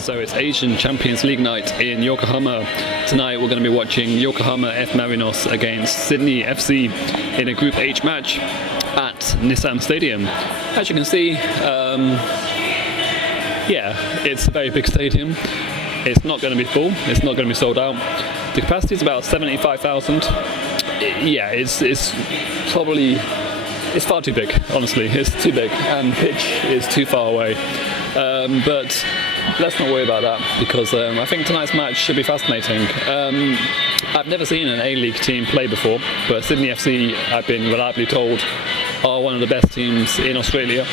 So it's Asian Champions League night in Yokohama. Tonight we're going to be watching Yokohama F Marinos against Sydney FC in a Group H match at Nissan Stadium. As you can see, it's a very big stadium. It's not going to be full, it's not going to be sold out. The capacity is about 75,000. It's far too big, honestly. It's too big, and pitch is too far away. But let's not worry about that, because I think tonight's match should be fascinating. I've never seen an A-League team play before, but Sydney FC, I've been reliably told, are one of the best teams in Australia.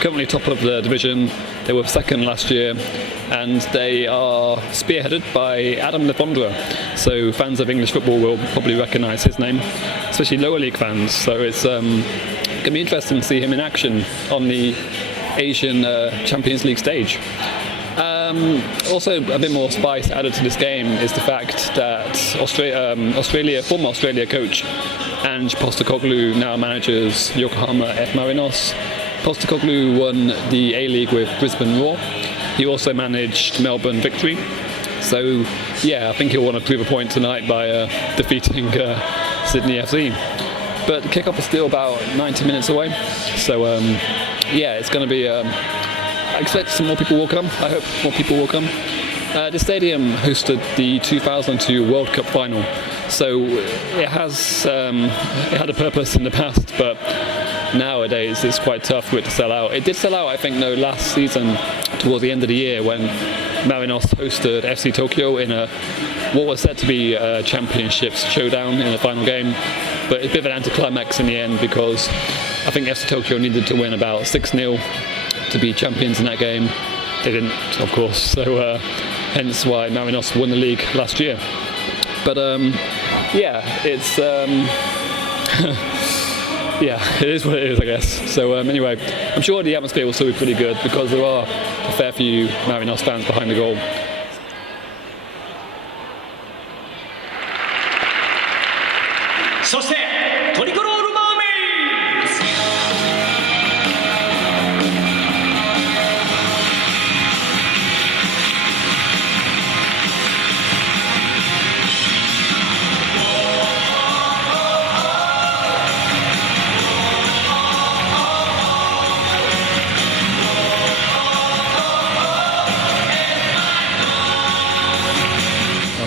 Currently top of the division. They were second last year, and they are spearheaded by Adam Lefondre. So fans of English football will probably recognise his name, especially lower league fans. So it's going to be interesting to see him in action on the Asian Champions League stage. Also, a bit more spice added to this game is the fact that former Australia coach Ange Postecoglou now manages Yokohama F Marinos. Postecoglou won the A-League with Brisbane Roar. He also managed Melbourne Victory. So, I think he'll want to prove a point tonight by defeating Sydney FC. But the kick-off is still about 90 minutes away. So, it's going to be... I expect some more people will come. I hope more people will come. The stadium hosted the 2002 World Cup final. So it had a purpose in the past, but nowadays it's quite tough for it to sell out. It did sell out, I think, though, last season towards the end of the year when Marinos hosted FC Tokyo in what was said to be a championships showdown in the final game. But it's a bit of an anticlimax in the end, because I think FC Tokyo needed to win about 6-0 to be champions in that game. They didn't, of course, so hence why Marinos won the league last year. But it's it is what it is, I guess. So anyway, I'm sure the atmosphere will still be pretty good, because there are a fair few Marinos fans behind the goal.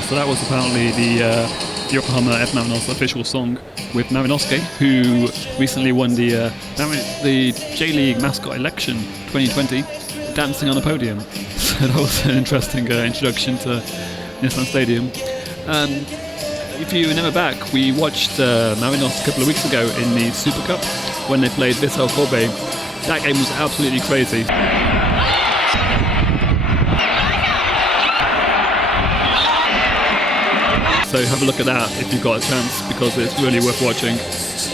So that was apparently the Yokohama F Marinos official song with Marinosuke, who recently won the J-League mascot election 2020, dancing on a podium. So that was an interesting introduction to Nissan Stadium. If you remember back, we watched Marinos a couple of weeks ago in the Super Cup when they played Vissel Kobe. That game was absolutely crazy. So have a look at that if you've got a chance, because it's really worth watching.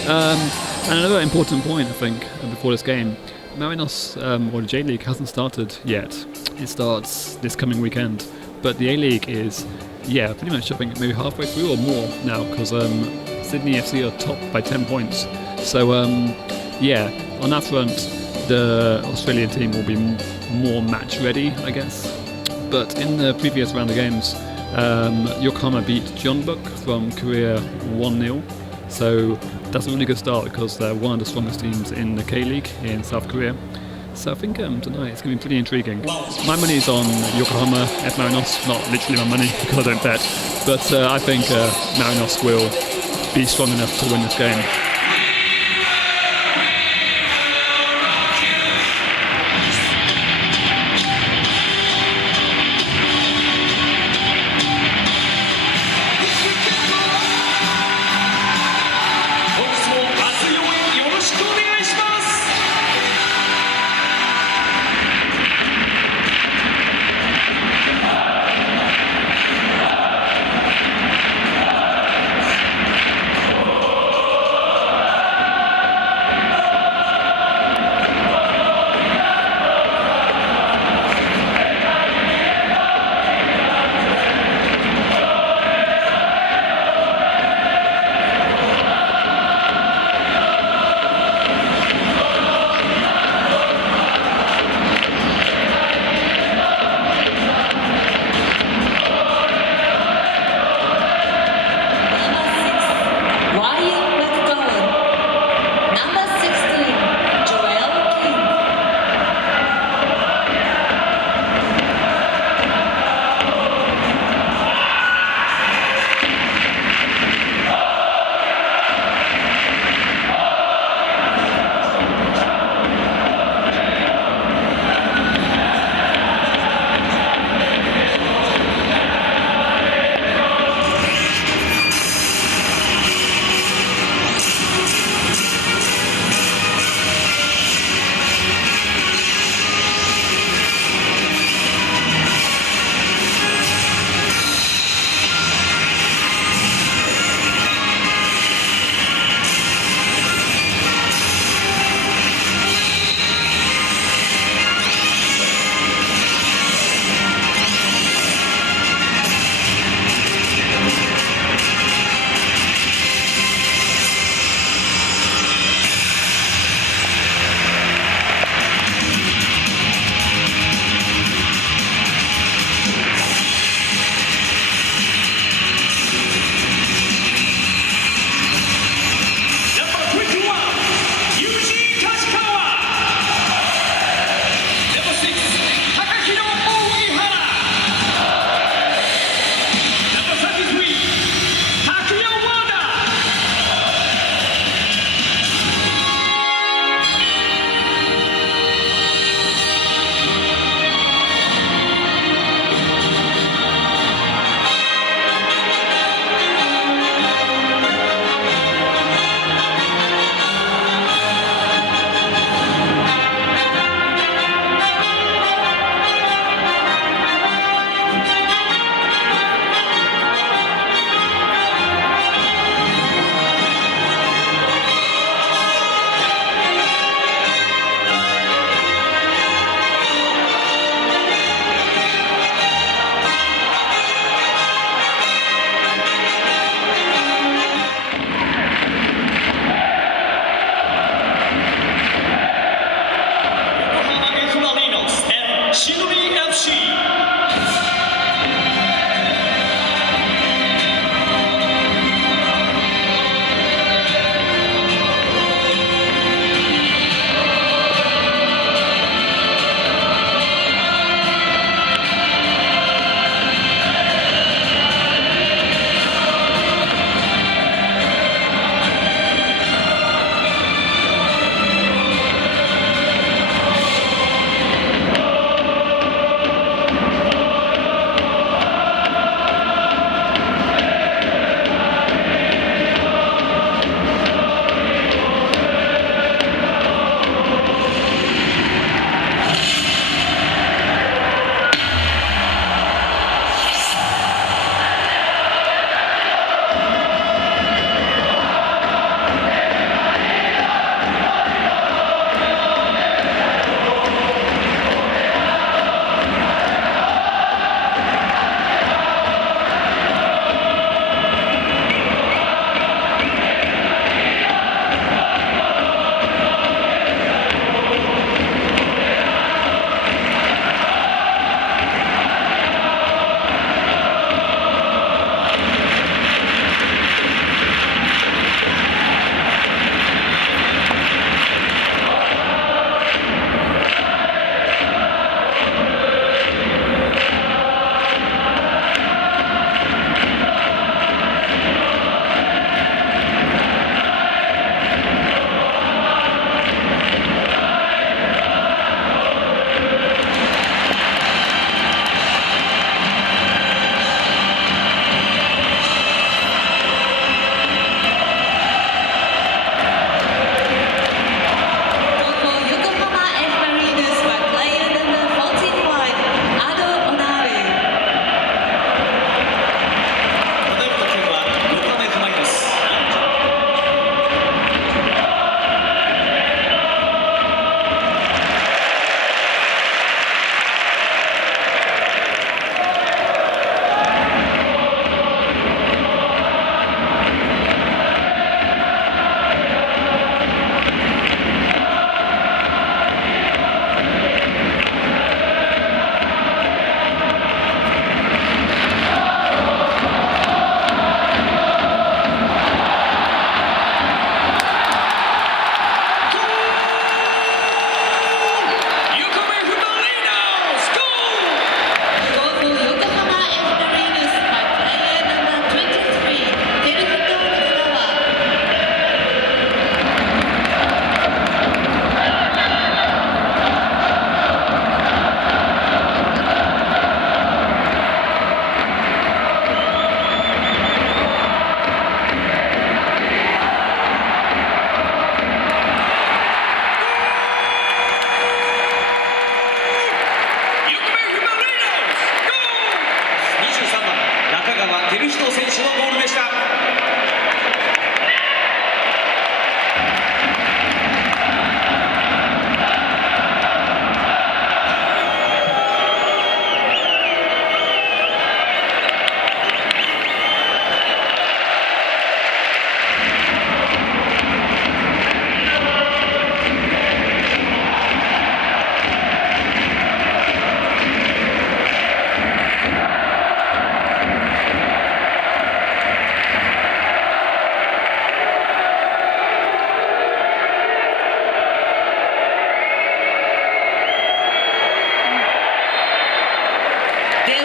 And another important point, I think, before this game, Marinos, or the J-League, hasn't started yet. It starts this coming weekend. But the A-League is, pretty much, I think, maybe halfway through or more now, because Sydney FC are top by 10 points. So, on that front, the Australian team will be more match ready, I guess. But in the previous round of games, Yokohama beat Jeonbuk from Korea 1-0, so that's a really good start, because they're one of the strongest teams in the K-League in South Korea. So I think tonight it's going to be pretty intriguing. My money is on Yokohama F Marinos, not literally my money because I don't bet, but I think Marinos will be strong enough to win this game.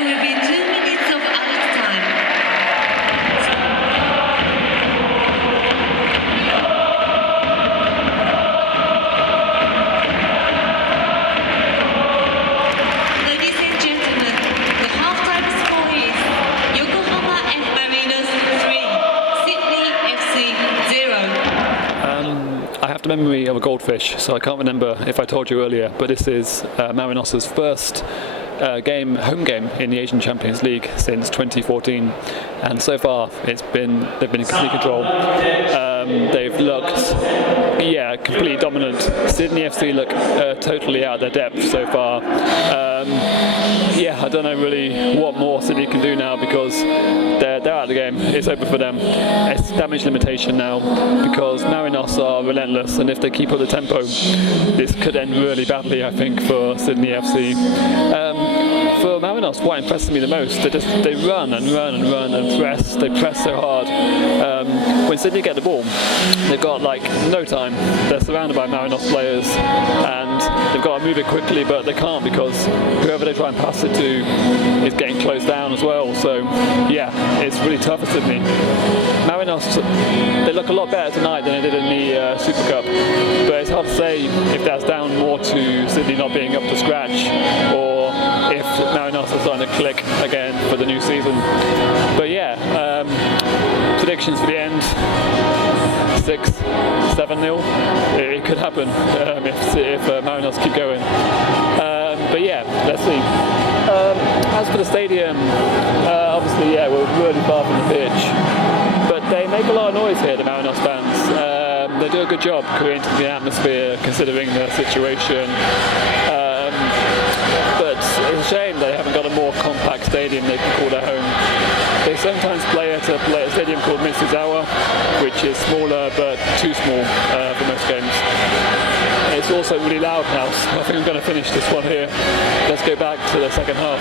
will be 2 minutes of added time. Ladies and gentlemen, the halftime score is Yokohama F Marinos 3, Sydney FC 0. I have the memory of a goldfish, so I can't remember if I told you earlier, but this is Marinos' first home game in the Asian Champions League since 2014, and so far they've been in complete control. They've looked, completely dominant. Sydney FC look totally out of their depth so far. I don't know really what more Sydney can do now, because they're out of the game. It's over for them. It's damage limitation now, because Marinos are relentless, and if they keep up the tempo, this could end really badly, I think, for Sydney FC. For Marinos, what impresses me the most, they run and press. They press so hard. When Sydney get the ball, they've got no time. They're surrounded by Marinos players, and they've got to move it quickly, but they can't, because whoever they try and pass it to is getting closed down as well. So it's really tough for Sydney. Marinos, they look a lot better tonight than they did in the Super Cup, but it's hard to say if that's down more to Sydney not being up to scratch, or if Marinos are starting to click again for the new season. But predictions for the end: 6-7-0. It could happen if Marinos keep going. Let's see. As for the stadium, obviously, we're really far from the pitch, but they make a lot of noise here, the Marinos fans. They do a good job creating the atmosphere, considering the situation. But it's a shame they haven't got a more compact stadium they can call their home. They sometimes play at a stadium called Mitsuzawa, which is smaller but too small for most games. It's also really loud now, so I think I'm going to finish this one here. Let's go back to the second half.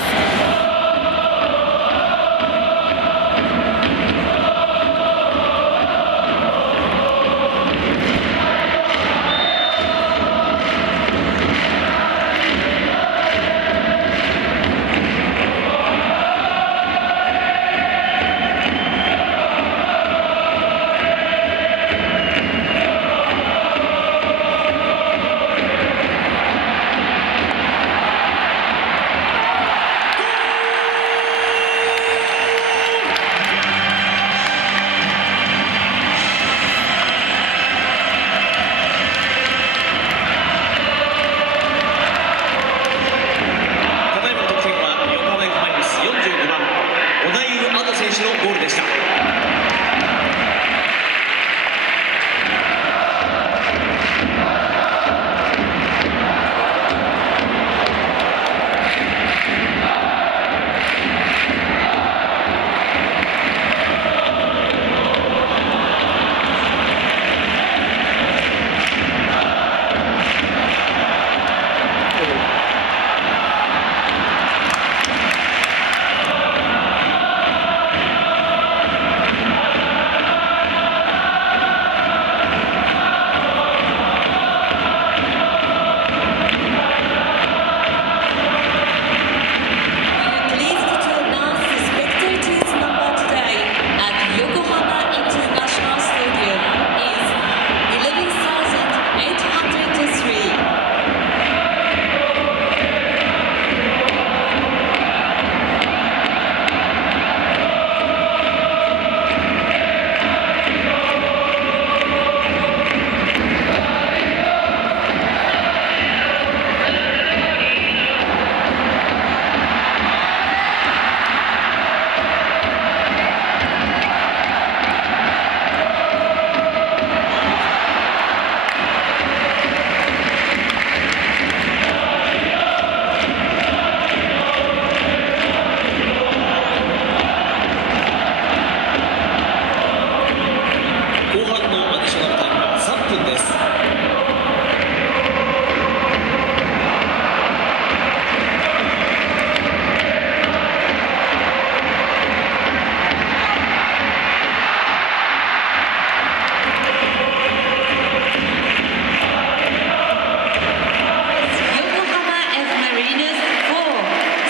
Yokohama F Marinos 4,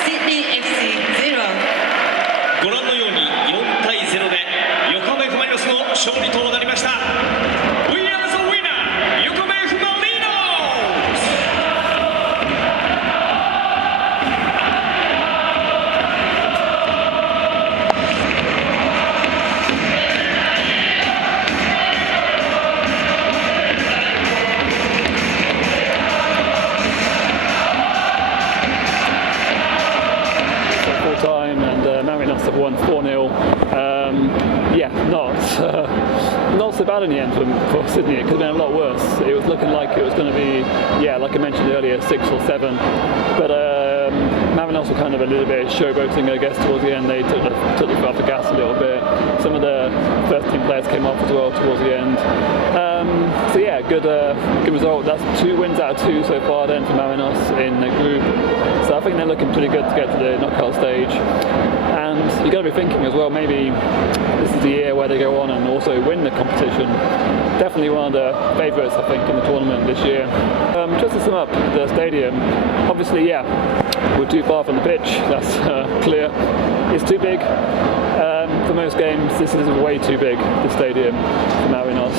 Sydney FC 0. 勝利となりました。We are the winner! Yokohama F Marinos! Full time, and Marinos have won 4-0. Yeah, not so bad in the end for Sydney. It could have been a lot worse. It was looking like it was going to be, yeah, like I mentioned earlier, 6 or 7. But Marinos were kind of a little bit showboating, I guess, towards the end. They took the foot off the gas a little bit. Some of the first team players came off as well towards the end. So yeah, good result. That's 2 wins out of 2 so far then for Marinos in the group. So I think they're looking pretty good to get to the knockout stage. And you've got to be thinking as well, maybe this is the year where they go on and also win the competition. Definitely one of the favourites, I think, in the tournament this year. Just to sum up the stadium, obviously, yeah, we're too far from the pitch, that's clear. It's too big. For most games, this is way too big, the stadium for Marinos.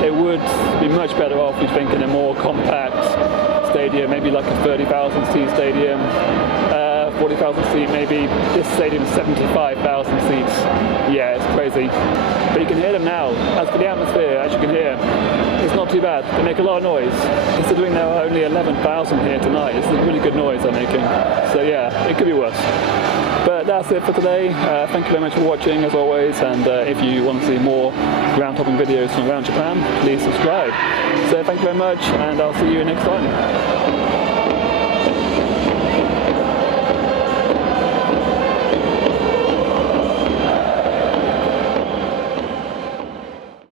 They would be much better off, we think, in a more compact stadium, maybe like a 30,000 seat stadium, 40,000 seat maybe. This stadium is 75,000 seats. Yeah, it's crazy. But you can hear them now. As for the atmosphere, as you can hear, it's not too bad. They make a lot of noise. Considering there are only 11,000 here tonight, it's a really good noise they're making. So yeah, it could be worse. But that's it for today. Thank you very much for watching as always, and if you want to see more ground topping videos from around Japan, please subscribe. So thank you very much, and I'll see you next time.